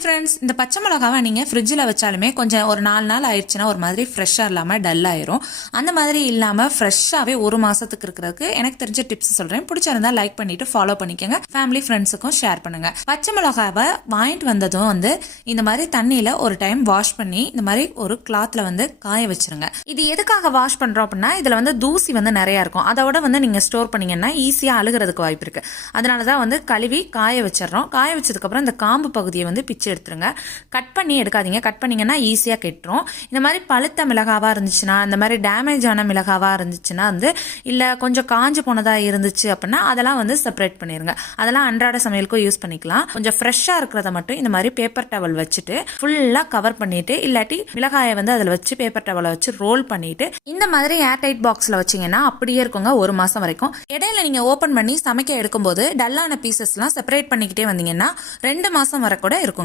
Hi friends, இந்த பச்சை மிளகாவை நீங்கள் ஃப்ரிட்ஜில் வச்சாலுமே கொஞ்சம் ஒரு 4 நாள் ஆயிடுச்சுன்னா ஒரு மாதிரி ஃப்ரெஷ்ஷாக இல்லாமல் டல் ஆயிரும். அந்த மாதிரி இல்லாமல் ஃப்ரெஷ்ஷாகவே ஒரு மாதத்துக்கு இருக்கிறதுக்கு எனக்கு தெரிஞ்ச டிப்ஸ் சொல்கிறேன். பிடிச்சிருந்தா லைக் பண்ணிவிட்டு ஃபாலோ பண்ணிக்கோங்க. ஃபேமிலி ஃப்ரெண்ட்ஸுக்கும் ஷேர் பண்ணுங்கள். பச்சை மிளகாவை வாங்கிட்டு வந்ததும் இந்த மாதிரி தண்ணியில் ஒரு டைம் வாஷ் பண்ணி இந்த மாதிரி ஒரு கிளாத்தில் காய வச்சிருங்க. இது எதுக்காக வாஷ் பண்ணுறோம் அப்படின்னா, இதில் தூசி நிறையா இருக்கும். அதோட நீங்கள் ஸ்டோர் பண்ணிங்கன்னா ஈஸியாக அழுகிறதுக்கு வாய்ப்பு இருக்குது. அதனால தான் கழுவி காய வச்சிடறோம். காய வச்சதுக்கப்புறம் இந்த காம்பு பகுதியை பிச்சு எடுத்துருங்க. கட் பண்ணி எடுக்காதீங்க. கட் பண்ணீங்கன்னா ஈஸியாக கெட்டுரும். இந்த மாதிரி பழுத்த மிளகாவாக இருந்துச்சுன்னா, இந்த மாதிரி டேமேஜ் ஆன மிளகாவாக இருந்துச்சுன்னா இல்லை கொஞ்சம் காஞ்சு போனதாக இருந்துச்சு அப்படின்னா அதெல்லாம் செப்பரேட் பண்ணிடுங்க. அதெல்லாம் அன்றாட சமையலுக்கும் யூஸ் பண்ணிக்கலாம். கொஞ்சம் ஃப்ரெஷ்ஷாக இருக்கிறத மட்டும் இந்த மாதிரி பேப்பர் டவல் வச்சுட்டு ஃபுல்லாக கவர் பண்ணிட்டு, இல்லாட்டி மிளகாயை அதில் வச்சு பேப்பர் டவலை வச்சு ரோல் பண்ணிட்டு இந்த மாதிரி ஏர்டைட் பாக்ஸில் வச்சிங்கன்னா அப்படியே இருக்குங்க ஒரு மாதம் வரைக்கும். இடையில நீங்கள் ஓப்பன் பண்ணி சமைக்க எடுக்கும்போது டல்லான பீசஸ்லாம் செப்பரேட் பண்ணிக்கிட்டே வந்தீங்கன்னா 2 மாதம் வரை கூட இருக்கும்.